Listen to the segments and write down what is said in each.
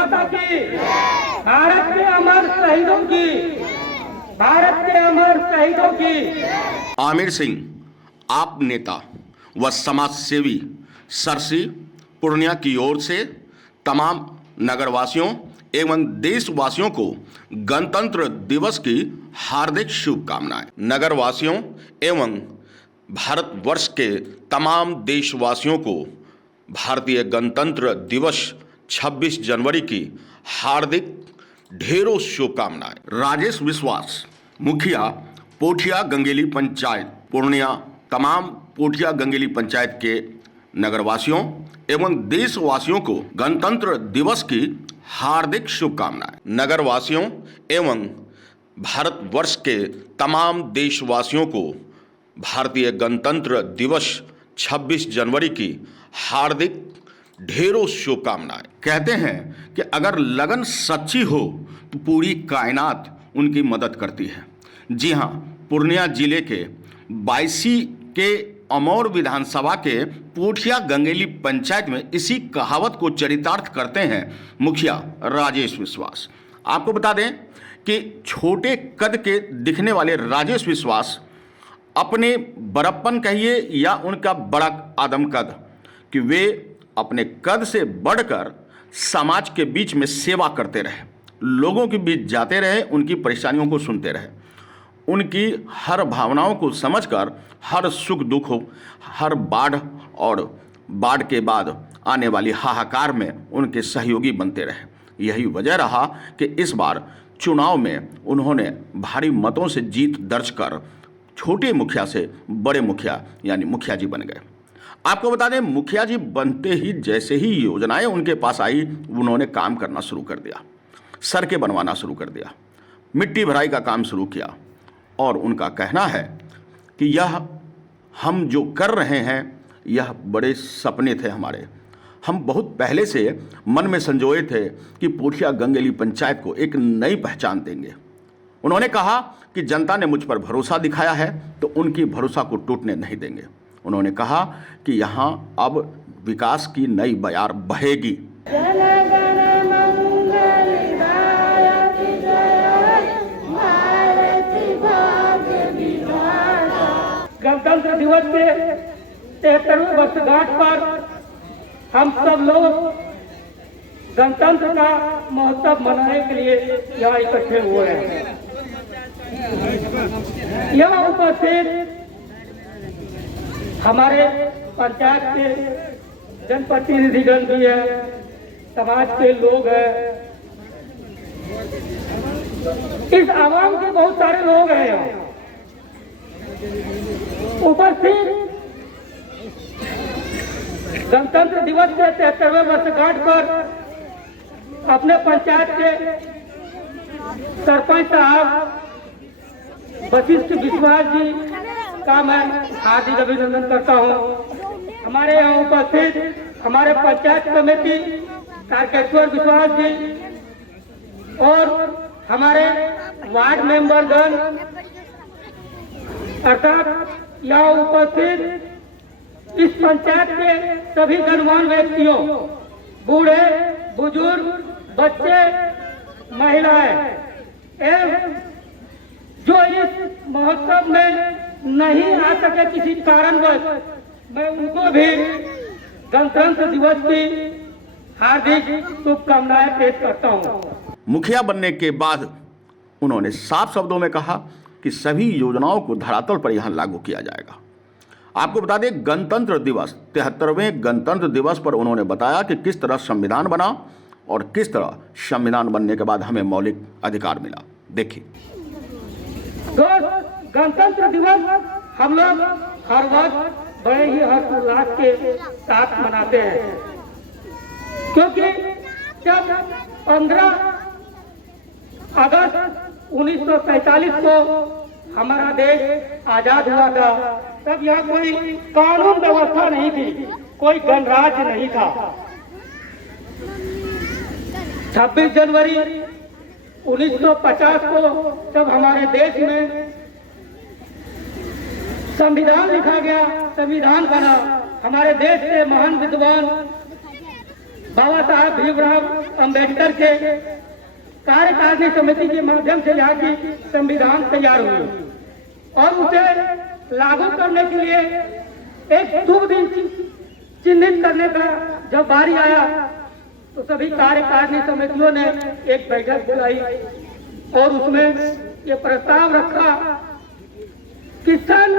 माता की, भारत के अमर शहीदों की, भारत के अमर शहीदों की। आमिर सिंह, आप नेता व समाज सेवी सरसी पूर्णिया की ओर से तमाम नगरवासियों एवं देशवासियों को गणतंत्र दिवस की हार्दिक शुभकामनाएं। नगरवासियों एवं भारतवर्ष के तमाम देशवासियों को भारतीय गणतंत्र दिवस 26 जनवरी की हार्दिक ढेरों शुभकामनाएं। राजेश विश्वास, मुखिया पोठिया गंगेली पंचायत पूर्णिया, तमाम पोठिया गंगेली पंचायत के नगरवासियों एवं देशवासियों को गणतंत्र दिवस की हार्दिक शुभकामनाएं। नगरवासियों एवं भारतवर्ष के तमाम देशवासियों को भारतीय गणतंत्र दिवस 26 जनवरी की हार्दिक ढेरों शुभकामनाएं। कहते हैं कि अगर लगन सच्ची हो तो पूरी कायनात उनकी मदद करती है। जी हाँ, पूर्णिया जिले के बायसी के अमौर विधानसभा के पोठिया गंगेली पंचायत में इसी कहावत को चरितार्थ करते हैं मुखिया राजेश विश्वास। आपको बता दें कि छोटे कद के दिखने वाले राजेश विश्वास अपने बड़प्पन कहिए या उनका बड़ा आदम कद, कि वे अपने कद से बढ़कर समाज के बीच में सेवा करते रहे, लोगों के बीच जाते रहे, उनकी परेशानियों को सुनते रहे, उनकी हर भावनाओं को समझकर हर सुख दुख हो, हर बाढ़ और बाढ़ के बाद आने वाली हाहाकार में उनके सहयोगी बनते रहे। यही वजह रहा कि इस बार चुनाव में उन्होंने भारी मतों से जीत दर्ज कर छोटे मुखिया से बड़े मुखिया यानी मुखिया जी बन गए। आपको बता दें, मुखिया जी बनते ही जैसे ही योजनाएं उनके पास आई, उन्होंने काम करना शुरू कर दिया, सड़कें बनवाना शुरू कर दिया, मिट्टी भराई का काम शुरू किया। और उनका कहना है कि यह हम जो कर रहे हैं यह बड़े सपने थे हमारे, हम बहुत पहले से मन में संजोए थे कि पोठिया गंगेली पंचायत को एक नई पहचान देंगे। उन्होंने कहा कि जनता ने मुझ पर भरोसा दिखाया है तो उनकी भरोसा को टूटने नहीं देंगे। उन्होंने कहा कि यहाँ अब विकास की नई बयार बहेगी। गणतंत्र दिवस के 73वें वर्षगांठ पर हम सब लोग गणतंत्र का महोत्सव मनाने के लिए यहाँ इकट्ठे हुए हैं। यहाँ उपस्थित हमारे पंचायत के जनप्रतिनिधिगण भी है, समाज के लोग हैं, इस आवाम के बहुत सारे लोग हैं यहाँ उपस्थित। गणतंत्र दिवस के 73वें वर्षगांठ पर अपने पंचायत के सरपंच साहब वशिष्ठ विश्वास जी का मैं हार्दिक अभिनंदन करता हूं। हमारे यहाँ उपस्थित हमारे पंचायत कमेटी तारकेश्वर विश्वास जी और हमारे वार्ड मेंबरगण अर्थात यहाँ उपस्थित इस पंचायत के सभी गणमान्य व्यक्तियों, बूढ़े बुजुर्ग, बच्चे, महिलाएं एवं जो इस महोत्सव में नहीं आ सके किसी कारणवश, मैं उनको भी गणतंत्र दिवस की हार्दिक शुभकामनाएं पेश करता हूं। मुखिया बनने के बाद उन्होंने साफ शब्दों में कहा कि सभी योजनाओं को धरातल पर यहां लागू किया जाएगा। आपको बता दें, गणतंत्र दिवस 73वें गणतंत्र दिवस पर उन्होंने बताया कि किस तरह संविधान बना और किस तरह संविधान बनने के बाद हमें मौलिक अधिकार मिला। देखिए, गणतंत्र दिवस हम लोग हर वर्ष बड़े ही हर्षोल्लास के साथ मनाते हैं, क्योंकि जब 15 अगस्त 1947 को हमारा देश आजाद हुआ था, तब यहाँ कोई कानून व्यवस्था नहीं थी, कोई गणराज्य नहीं था। 26 जनवरी 1950 को जब हमारे देश में संविधान लिखा गया, संविधान बना, हमारे देश के महान विद्वान बाबा साहब भीमराव अंबेडकर के कार्यकारिणी समिति के माध्यम से यहाँ की संविधान तैयार हुई और उसे लागू करने के लिए एक शुभ दिन चिन्हित करने का जब बारी आया तो सभी कार्यकारिणी समितियों ने एक बैठक बुलाई और उसमें ये प्रस्ताव रखा कि सन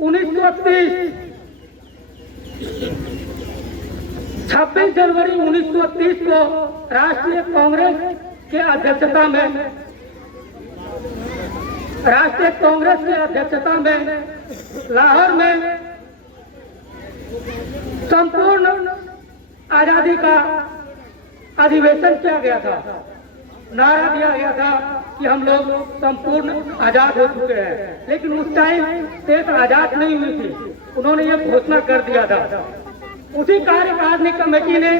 1930 26 जनवरी 1930 को राष्ट्रीय कांग्रेस के अध्यक्षता में लाहौर में संपूर्ण आजादी का अधिवेशन किया गया था। नारा दिया गया था कि हम लोग संपूर्ण आजाद हो चुके हैं, लेकिन उस टाइम देश आजाद नहीं हुई थी। उन्होंने ये घोषणा कर दिया था। उसी कार्यकारिणी कमेटी ने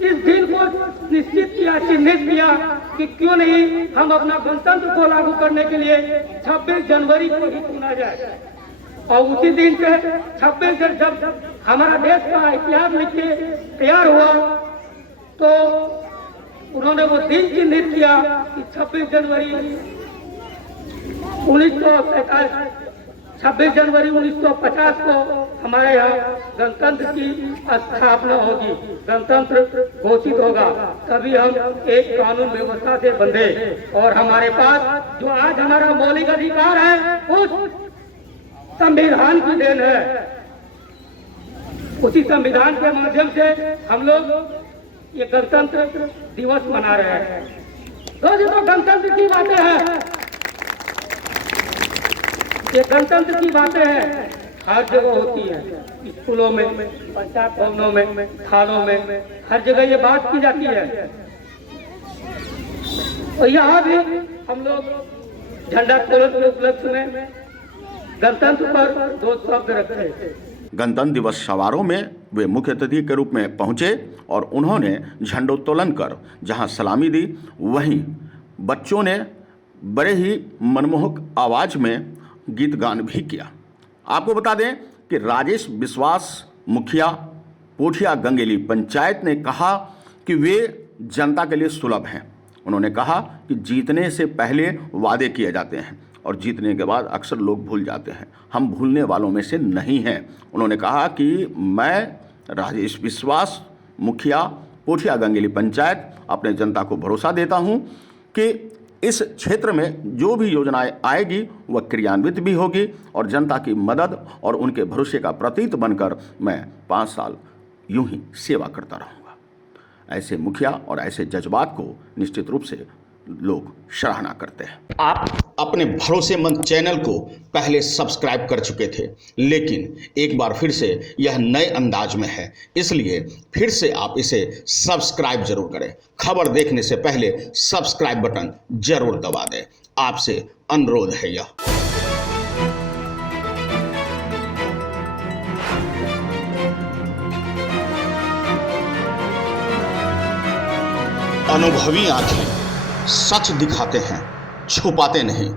इस दिन को निश्चित किया, चिन्हित किया कि क्यों नहीं हम अपना गणतंत्र को लागू करने के लिए 26 जनवरी को ही चुना जाए। और उसी दिन से 26 जब हमारा देश का इतिहास लिख के तैयार हुआ तो उन्होंने वो दिन चिन्हित किया कि 26 जनवरी 1950 को हमारे यहाँ गणतंत्र की स्थापना होगी, गणतंत्र घोषित होगा। तभी हम एक कानून व्यवस्था से बंधे और हमारे पास जो आज हमारा मौलिक अधिकार है उस संविधान की देन है। उसी संविधान के माध्यम से हम लोग ये गणतंत्र दिवस मना रहे हैं। तो गणतंत्र की बातें हैं, ये गणतंत्र की बातें हैं हर जगह होती है, स्कूलों में, पंचायत भवनों में, थानों में, हर जगह ये बात की जाती है। और यहाँ भी हम लोग झंडा तोलन के उपलक्ष्य में गणतंत्र पर 2 शब्द रखे। गणतंत्र दिवस समारोह में वे मुख्य अतिथि के रूप में पहुंचे और उन्होंने झंडोत्तोलन कर जहां सलामी दी, वहीं बच्चों ने बड़े ही मनमोहक आवाज में गीत गान भी किया। आपको बता दें कि राजेश विश्वास मुखिया पोठिया गंगेली पंचायत ने कहा कि वे जनता के लिए सुलभ हैं। उन्होंने कहा कि जीतने से पहले वादे किए जाते हैं और जीतने के बाद अक्सर लोग भूल जाते हैं। हम भूलने वालों में से नहीं हैं। उन्होंने कहा कि मैं राजेश विश्वास मुखिया पोठिया गंगेली पंचायत अपने जनता को भरोसा देता हूं कि इस क्षेत्र में जो भी योजनाएं आएगी वह क्रियान्वित भी होगी और जनता की मदद और उनके भरोसे का प्रतीक बनकर मैं 5 साल यूं ही सेवा करता रहूँगा। ऐसे मुखिया और ऐसे जज्बात को निश्चित रूप से लोग सराहना करते हैं। आप अपने भरोसेमंद चैनल को पहले सब्सक्राइब कर चुके थे, लेकिन एक बार फिर से यह नए अंदाज में है, इसलिए फिर से आप इसे सब्सक्राइब जरूर करें। खबर देखने से पहले सब्सक्राइब बटन जरूर दबा दें। आपसे अनुरोध है यह। अनुभवी आंखें सच दिखाते हैं, छुपाते नहीं।